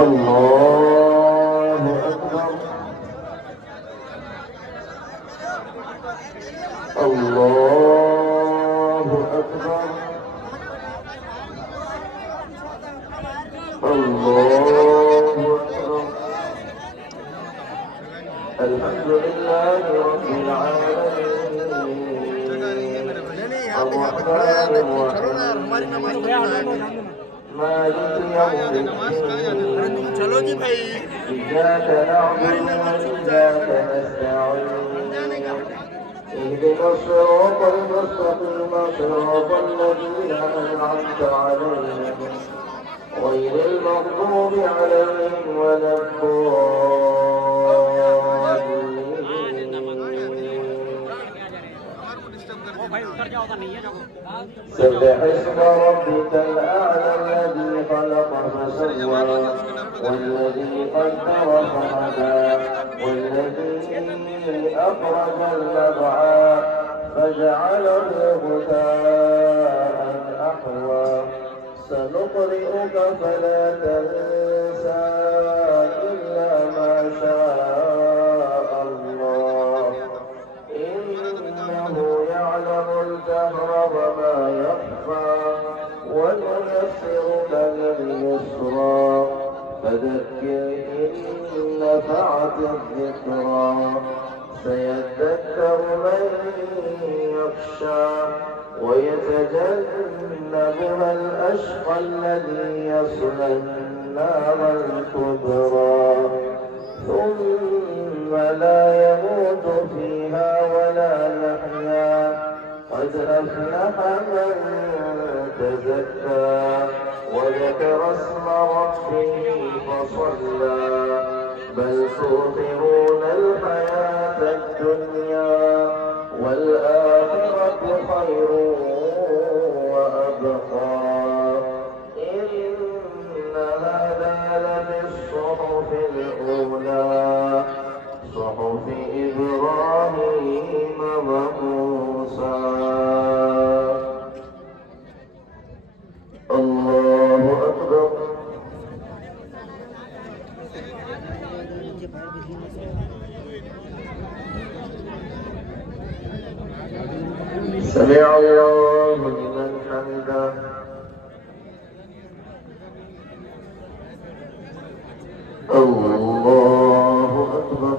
الله أكبر الله أكبر الله أكبر الحمد لله رب العالمين الرحمن الرحيم مالك يوم الدين إياك نعبد وإياك نستعين اهدنا الصراط المستقيم صراط الذين أنعمت عليهم غير المغضوب عليهم ولا الضالين سبح اسم ربك الأعلى الذي خلق فسوى والذي قدر فهدى والذي أخرج المرعى فجعله غثاء أحوى سنقرئك فلا تنسى إلا ما شاء الله إنه يعلم الجهر وما يخفى ونيسرك لليسرى فذكر إن نفعت الذكرى سيذكر من يخشى ويتجنبها الأشقى الذي يصلى النار الكبرى ثم لا يموت فيها ولا يحيا قد أفلح من تزكى وذكر اسم ربه فصلى بل تؤثرون الحياة الدنيا والآخرة خير وأبقى إن هذا لفي الصحف الأولى صحف إبراهيم وموسى الله أكبر سمع الله لمن حمده الله أكبر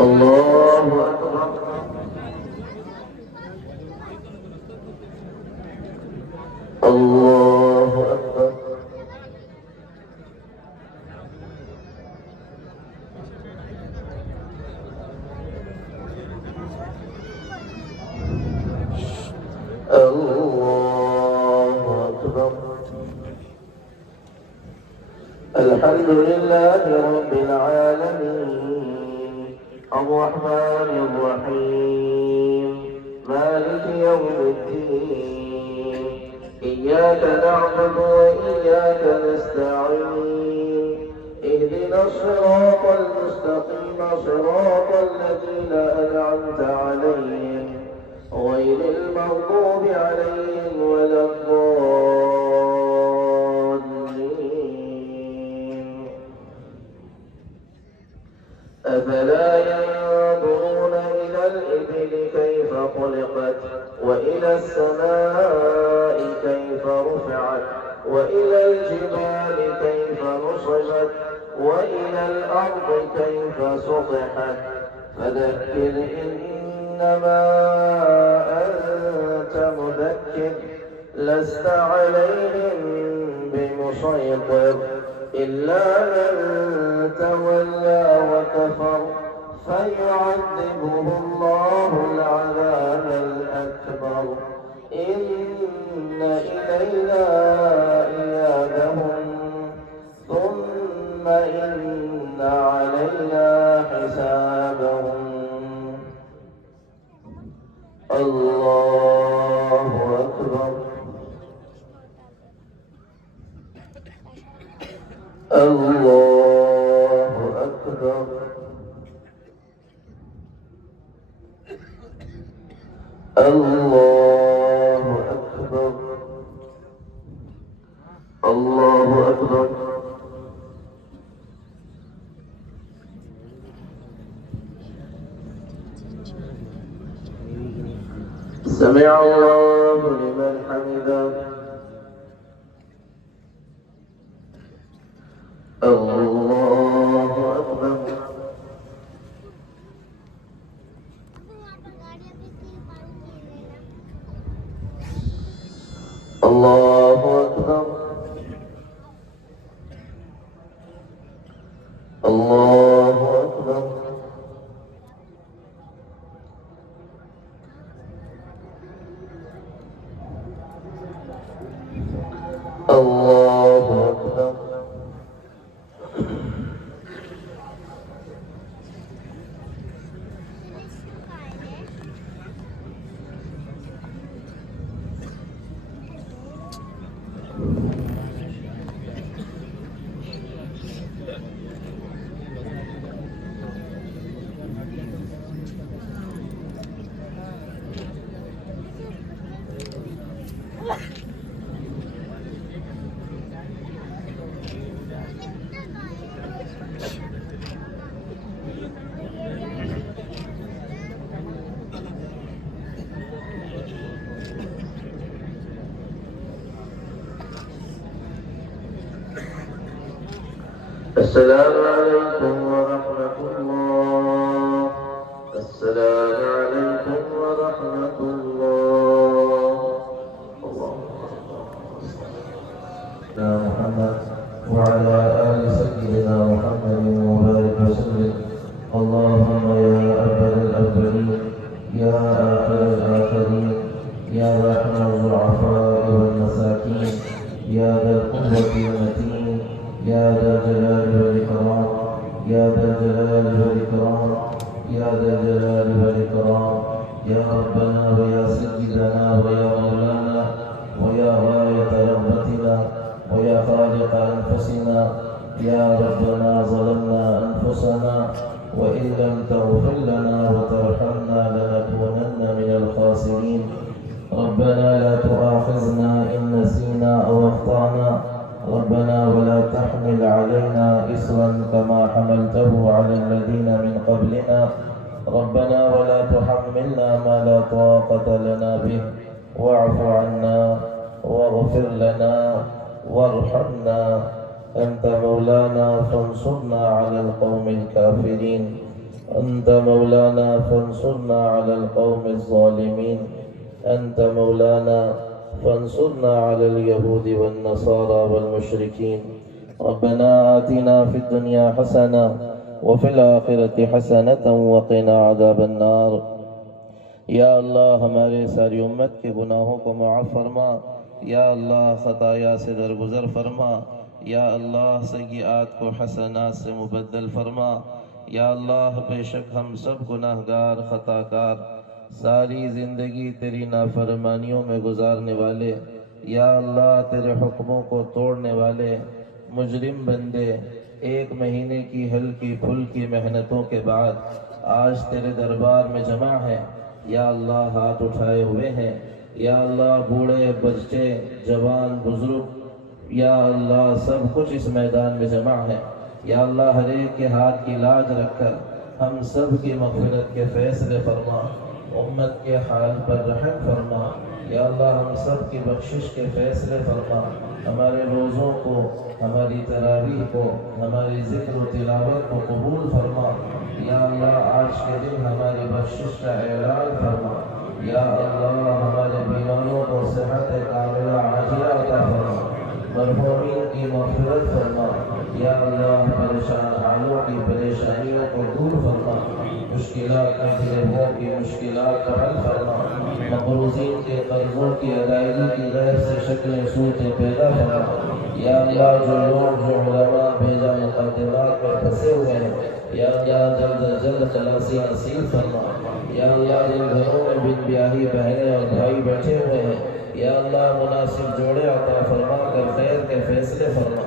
الله أكبر الله أكبر الله أكبر الحمد لله رب العالمين الرحمن الرحيم مالك يوم الدين إياك نعبد وإياك نستعين اهدنا الصراط المستقيم صراط الذين أنعمت عليهم غير المغضوب عليهم ولا الضالين أفلا ينظرون إلى الإبل كيف خلقت وإلى السماء كيف رفعت وإلى الجبال كيف نصبت وإلى الأرض كيف سطحت فذكر إنما أنت مذكر لست عليهم بمسيطر إلا من تولى وكفر فيعذبه الله العذاب الأكبر إن إلينا إيابهم ثم إن علينا حسابهم الله أكبر الله أكبر أكبر الله أكبر. سمع الله لمن حمده. الله أكبر. الله أكبر. الله أكبر. الله أكبر. السلام عليكم ورحمة الله. السلام عليكم ورحمة الله. سيدنا محمد وعلى آل سيدنا محمد وبارك وسلم. اللهم يا أول الأولين يا آخر الآخرين يا رحم الضعفاء والمساكين يا ذا القوة المتين يا ذا الجلال والإكرام يا ذا الجلال والإكرام يا ذا الجلال والإكرام يا ربنا ويا سيدنا ويا مولانا ويا غاية رغبتنا ويا خالق أنفسنا يا ربنا ظلمنا أنفسنا وإن لم تغفر لنا وترحمنا لنكونن من الخاسرين. ربنا لا تؤاخذنا إن نسينا أو أخطأنا. ربنا ولا تحمل علينا إصرا كما حملته على الذين من قبلنا. ربنا ولا تحملنا ما لا طاقة لنا به واعف عنا واغفر لنا وارحمنا. أنت مولانا فانصرنا على القوم الكافرين. أنت مولانا فانصرنا على القوم الظالمين. أنت مولانا فانصرنا على اليهود والنصارى والمشركين. ربنا آتنا في الدنيا حسنة وفي الآخرة حسنة وقنا عذاب النار. یا اللہ ہمارے ساری امت کے گناہوں کو معاف فرما. یا اللہ خطایا سے درگزر فرما. یا اللہ سیئات کو حسنات سے مبدل فرما. یا اللہ بے شک ہم سب گناہگار خطاکار ساری زندگی تیری نافرمانیوں میں گزارنے والے. یا اللہ تیرے حکموں کو توڑنے والے مجرم بندے ایک مہینے کی ہلکی پھلکی محنتوں کے بعد آج تیرے دربار میں جمع ہیں. یا اللہ ہاتھ اٹھائے ہوئے ہیں. یا اللہ بوڑھے بچے جوان بزرگ یا اللہ سب کچھ اس میدان میں جمع ہے. یا اللہ ہر ایک کے ہاتھ کی لاج رکھ کر ہم سب کی مغفرت کے فیصلے فرما. امت کے حال پر رحم فرما. یا اللہ ہم سب کی بخشش کے فیصلے فرما. ہمارے روزوں کو ہماری تراویح کو ہماری ذکر و تلاوت کو قبول فرما. یا اللہ آج کے دن ہماری بخشش کا اعلان فرما. یا اللہ ہمارے بیماروں کو صحت کاملہ عاجلہ عطا فرما. مرحومین کی مغفرت فرما. یا اللہ پریشان حالوں کی پریشانیوں کو دور فرما. مشکلات میں گھرے ہوئے کی مشکلات کا حل فرما. مقروضین کے قرضوں کی ادائیگی کی غیر سے شکلیں صورتیں پیدا فرما. یا اللہ جو لوگ جو علماء بھیجا مقدمات پر پھنسے ہوئے ہیں یا اللہ جلد از جلد خلاصی نصیب فرما. یا اللہ جن گھروں میں بن بیاہی بہنیں اور بھائی بیٹھے ہوئے ہیں یا اللہ مناسب جوڑے عطا فرما کر خیر کے فیصلے فرما.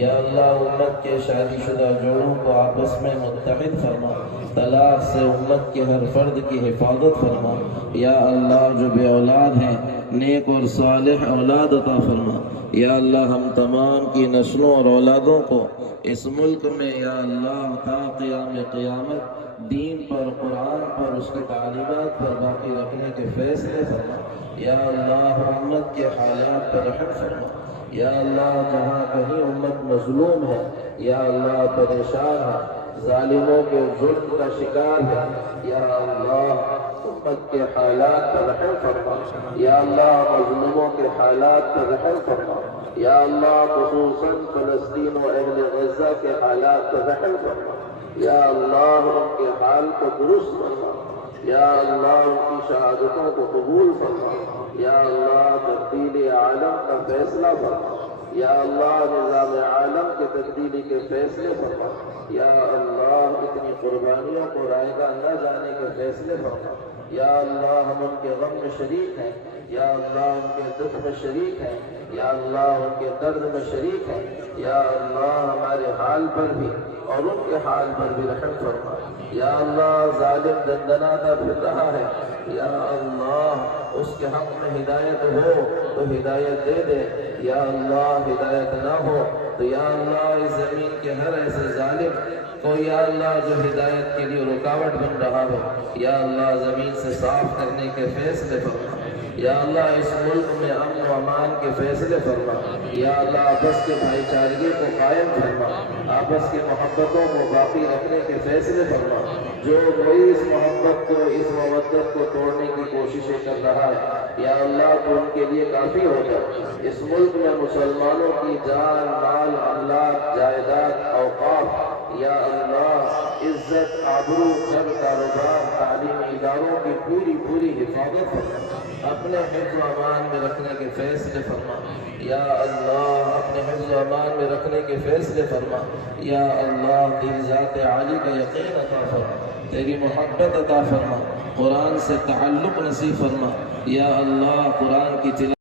یا اللہ امت کے شادی شدہ جوڑوں کو آپس میں متحد فرما. طلاق سے امت کے ہر فرد کی حفاظت فرما. یا اللہ جو بے اولاد ہیں نیک اور صالح اولاد عطا فرما۔ یا اللہ ہم تمام کی نسلوں اور اولادوں کو اس ملک میں یا اللہ تا قیام قیامت دین پر، قرآن پر، اس کی تعلیمات پر باقی رکھنے کے فیصلے فرما۔ یا اللہ امت کے حالات پر رحم فرما۔ یا اللہ جہاں کہیں امت مظلوم ہے، یا اللہ پریشان ہے، ظالموں کے ظلم کا شکار ہے، یا اللہ امت کے حالات پر رحم فرما۔ یا اللہ مظلوموں کے حالات پر رحم فرما۔ یا اللہ خصوصاً فلسطین و اہل غزہ کے حالات پر رحم فرما۔ یا اللہ ان کے حال کو درست فرما۔ یا اللہ ان کی شہادتوں کو قبول فرما۔ یا اللہ تبدیل عالم کا فیصلہ فرما۔ یا اللہ نظام عالم کے تبدیلی کے فیصلے فرما۔ یا اللہ اتنی قربانیوں کو رائگاں نہ جانے کے فیصلے فرما۔ یا اللہ ہم ان کے غم میں شریک ہیں، یا اللہ ان کے دکھ میں شریک ہیں، یا اللہ ان کے درد میں شریک ہیں، یا اللہ ہمارے حال پر بھی اور ان کے حال پر بھی رحم فرما۔ یا اللہ ظالم دندناتا پھر رہا ہے، یا اللہ اس کے حق میں ہدایت ہو تو ہدایت دے دے، یا اللہ ہدایت نہ ہو تو یا اللہ اس زمین کے ہر ایسے ظالم کو یا اللہ جو ہدایت کے لیے رکاوٹ بن رہا ہو، یا اللہ زمین سے صاف کرنے کے فیصلے فرما۔ یا اللہ اس ملک میں امن و امان کے فیصلے فرما۔ یا اللہ آپس کے بھائی چارگی کو قائم فرما، آپس کی محبتوں کو باقی رکھنے کے فیصلے فرما۔ جو کوئی اس محبت کو، اس مودت کو توڑنے کی کوششیں کر رہا ہے، یا اللہ تو ان کے لیے کافی ہو جائے۔ اس ملک میں مسلمانوں کی جان، مال، املاک، جائیداد، اوقاف، یا اللہ عزت، آبرو، گھر، کاروبار، تعلیمی اداروں کی پوری حفاظت فرما۔ اپنے حفظ و امان میں رکھنے کے فیصلے فرما۔ یا اللہ اپنے حفظ و امان میں رکھنے کے فیصلے فرما۔ یا اللہ تیری ذات عالی کا یقین عطا فرما، تیری محبت عطا فرما، قرآن سے تعلق نصیب فرما۔ یا اللہ قرآن کی تلاوت